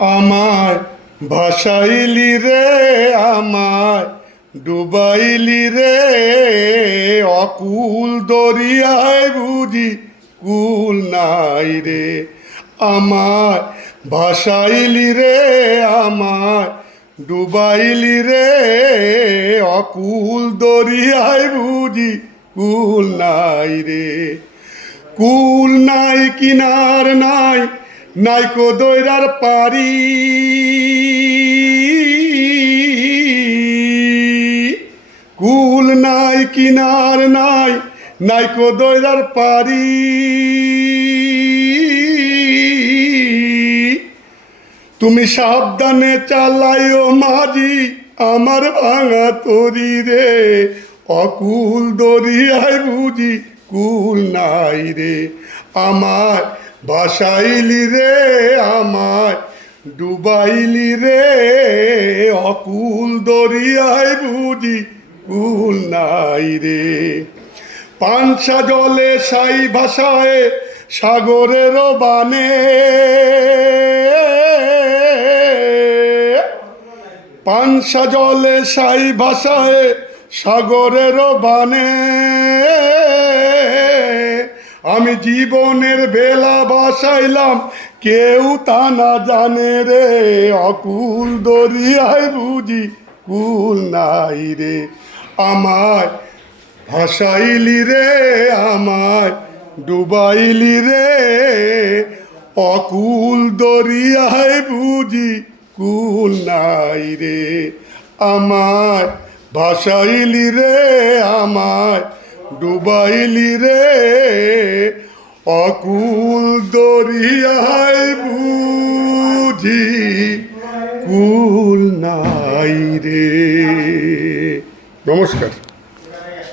আমার ভাসাইলি রে, আমার ডুবাইলি রে, অকুল দরিয়ায় বুঝি কুল নাই রে। আমার ভাসাইলি রে, আমার ডুবাইলি রে, অকুল দরিয়ায় বুঝি কুল নাই রে। কুল নাই, কিনার নাই, নাইকো দৈরার পারি। কুল নাই, কিনার নাই, নাইকো দৈরার পারি। তুমি সাবধানে চালাইও মাঝি আমার ভাঙা তরি রে, অকুল দরিয়ায় বুঝি কুল নাই রে। আমার ভাসাইলি রে, আমায় ডুবাইলি রে, অকুল দরিয়ায় বুঝি কুল নাই রে। পানসা জলে সাই ভাষায় সাগরের বানে, পানসা জলে সাই ভাষায় সাগরের বানে। আমি জীবনের বেলা বাসাইলাম, কেউ তা না জানে রে, অকুল দরিয়ায় বুঝি কুল নাই রে। আমায় ভাসাইলি রে, আমায় ডুবাইলি রে, অকুল দরিয়ায় বুঝি কুল নাই রে। আমায় ভাসাইলি রে, আমায় ডুবাইলি রে, অকুল দরিয়ায় বুঝি কুল নাই রে। নমস্কার।